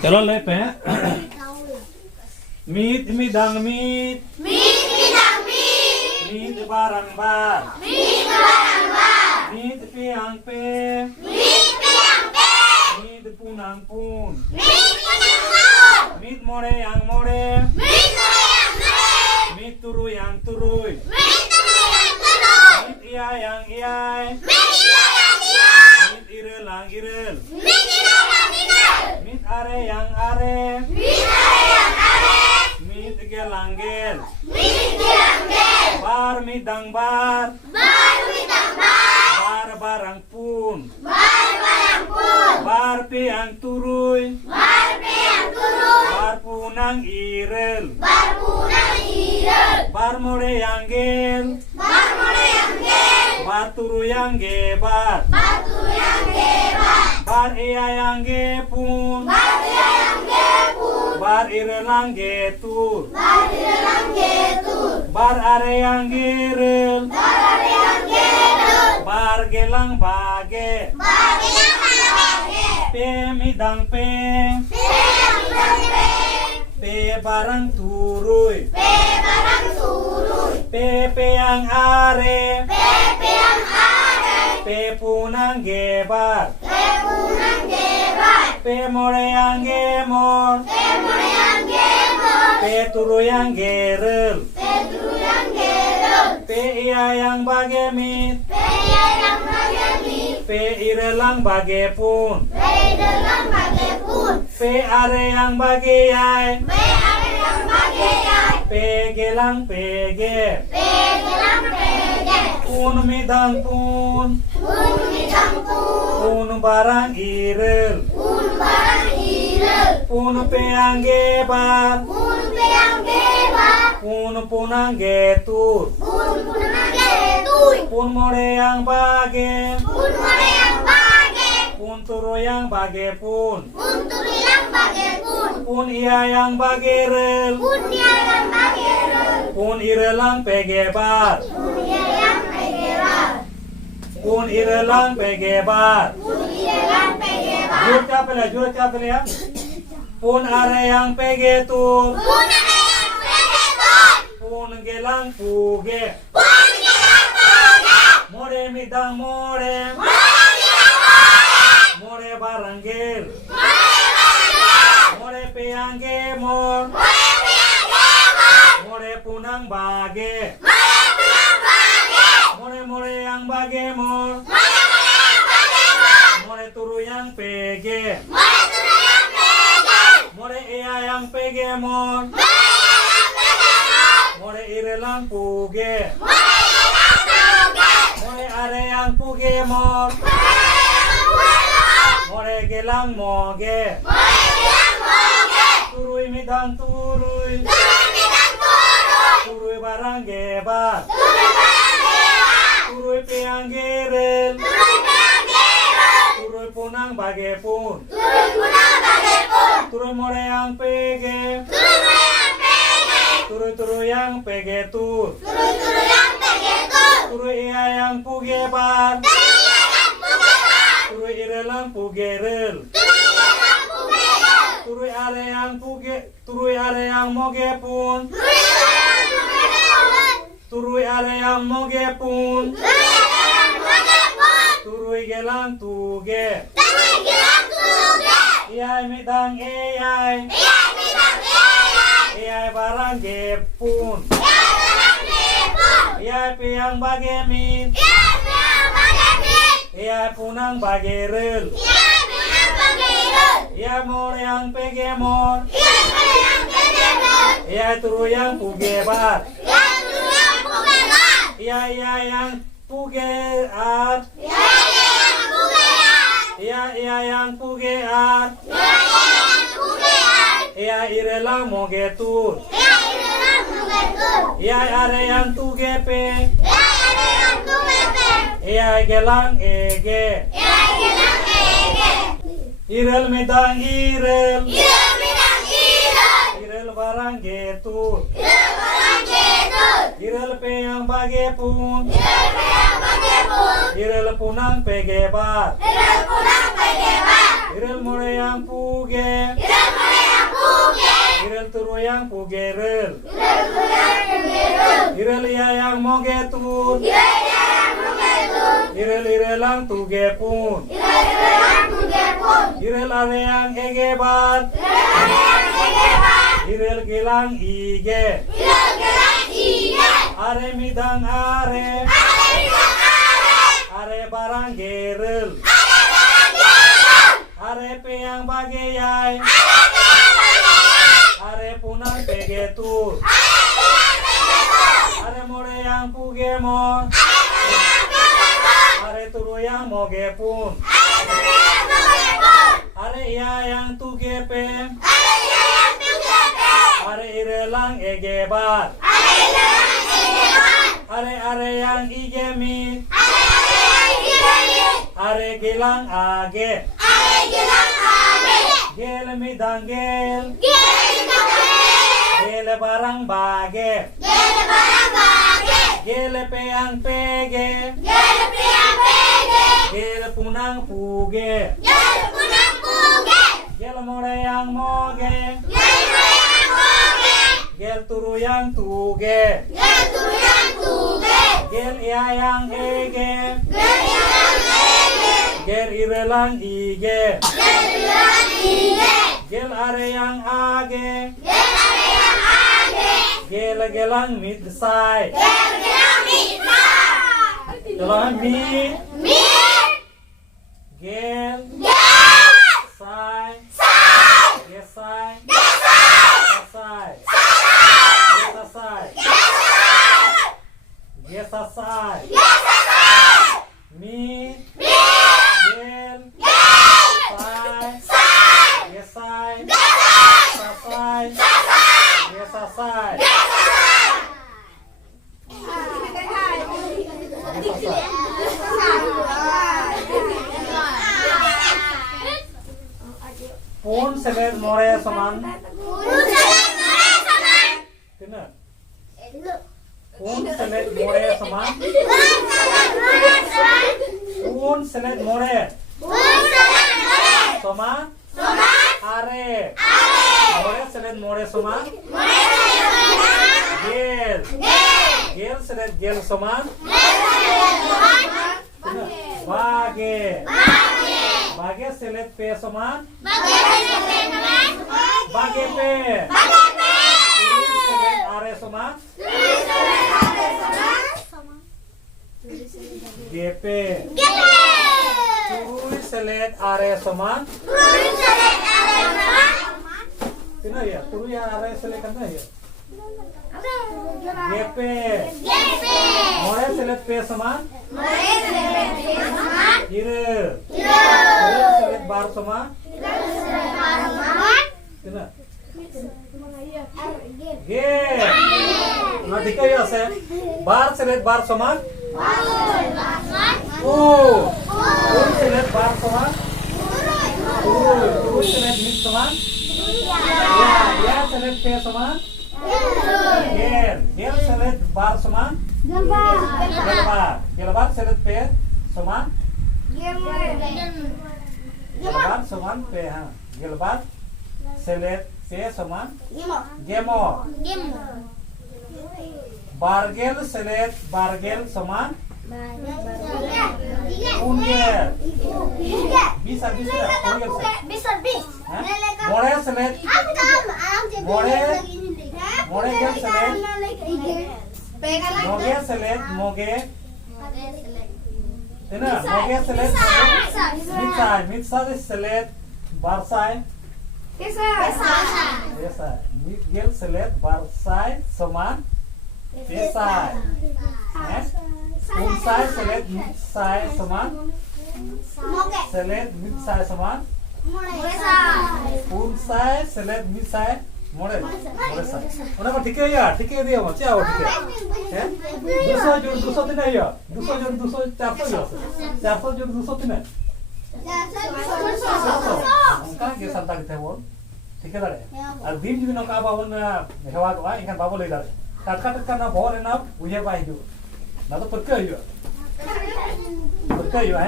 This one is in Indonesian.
Kalau lepe, meat midang meat, meat barang bar, meat piang pe, meat punang pun, meat more yang more, meat turu yang turui, meat iya yang iai, meat irel yang irel, meat are yang are, meat gelang gel, bar midang bar, bar barang pun, bar piang turui, bar punang irel, bar more yang gel, bar turu yang gebar, bar iya yang gepun, bar irelang getur, bar are yang gerel, bar gelang bage, pe midang pe barang turui, pe yang are, pe punang gebar, pe more yang gemor, pe turu yang gerel, pe iya yang bagemit, pe irelang bagepun, pe are yang bageyai, pe gelang pege, pun midang pun, pun barang irel, pun peang gebar, pun punang getur, pun more yang bage, pun turu yang bage pun, pun iya yang bagerel, pun irelang pegebar, pun irelang pegebar. Jurut capel ya. Pun are yang pegetur, pun gelang puge, more midang more, more barang gel, more peang gemor, more punang bage, more yang bagemor, more turu yang pege, more iya yang pegemor, more irelang puge, more are yang pugemor, more gelang moge, turui midang turui, turui barang gebar, turui piang gerel, turui punang bagepun, turui more yang pege, turui yang pegetur, turui iya yang pugebar, turui irelang pugerel, turui are yang mogepun, turui are yang mogepun, turui gelang tuge, iyai midang iyai, iyai barang gepun, iyai piang bagemit, iyai punang bagerel, iyai more yang pegemor, iyai turu yang pugebar, iyai yang pugear, iyai yang pugear, iyai irelang mogetur, iyai are yang tugepe, iyai gelang ege, irel midang irel, irel barang getur, irel peang bagepun, irel punang pegebar, irel more yang puge, Irel turuyang pugerel. Irel yang moge tur. Irel irelang tugepun. Irel yang egebat. Irel gelang ige. Are midang are. Are barang gerel. Are peyang bagayai. Are punang pegetur. Are more yang pugemon. Are turu yang mogepun. Are iya yang tugepe. Are irelang egebat. Are yang igemi. Are gelang age. Gel midang gel. Gel barang bage. Gel peyang pege. Gel punang puge. Gel more yang moge. Gel turu yang tuge. Gel iya yang ege. Gel irelang ige. Gel are yang age. Gel gelang midsai. Gelang mi. Gel. Sai. Gesai. Gesai. Gesasai. Gesasai. Mi. Gel. Sai. Gesai. Sasai. Gesasai. Pun selet more saman. Tina. Pun selet more saman. Pun selet more. Saman. Are. More selet more saman. Gel. Gel selet gel saman. Tina. Bage. Bage selet pe saman. Bage pe. Selet are saman. GP. Turui selet are saman. Tina ya, turui are selet kan ya. GP. More selet pe saman. Ire. Selet bar saman. Tina. Ge. Nah dikau ya se. Bar selet bar saman. Selet bar saman. Selet mit saman. Ya selet pe saman. Gel selet bar saman. Gelbar selet pe saman. Gelbar saman pe ha. Gelbar selet pe saman. Gemo. Bargel selet bargel saman. Ungel. Bisa. Ungel se. More selet. More gel selet. Moge selet moge. Tina moge selet. Mitsai selet barsai. Pesai. Gel selet barsai saman. Pesai. Unsai selet mitsai saman. Selet mitsai saman. Unsai selet mitsai more sai. Ona ko thike ya, thike dia mo cha thike. 200 jun 200 tina ya. 200 jun 200 400 ya. 400 jun 200 tina. Angka ke santa kita bon. Thike dare. Ar din judi no ka babon hewa ko inkan babo le dare. Tatka na bor na uje bai ju. Na to perke yo. Perke yo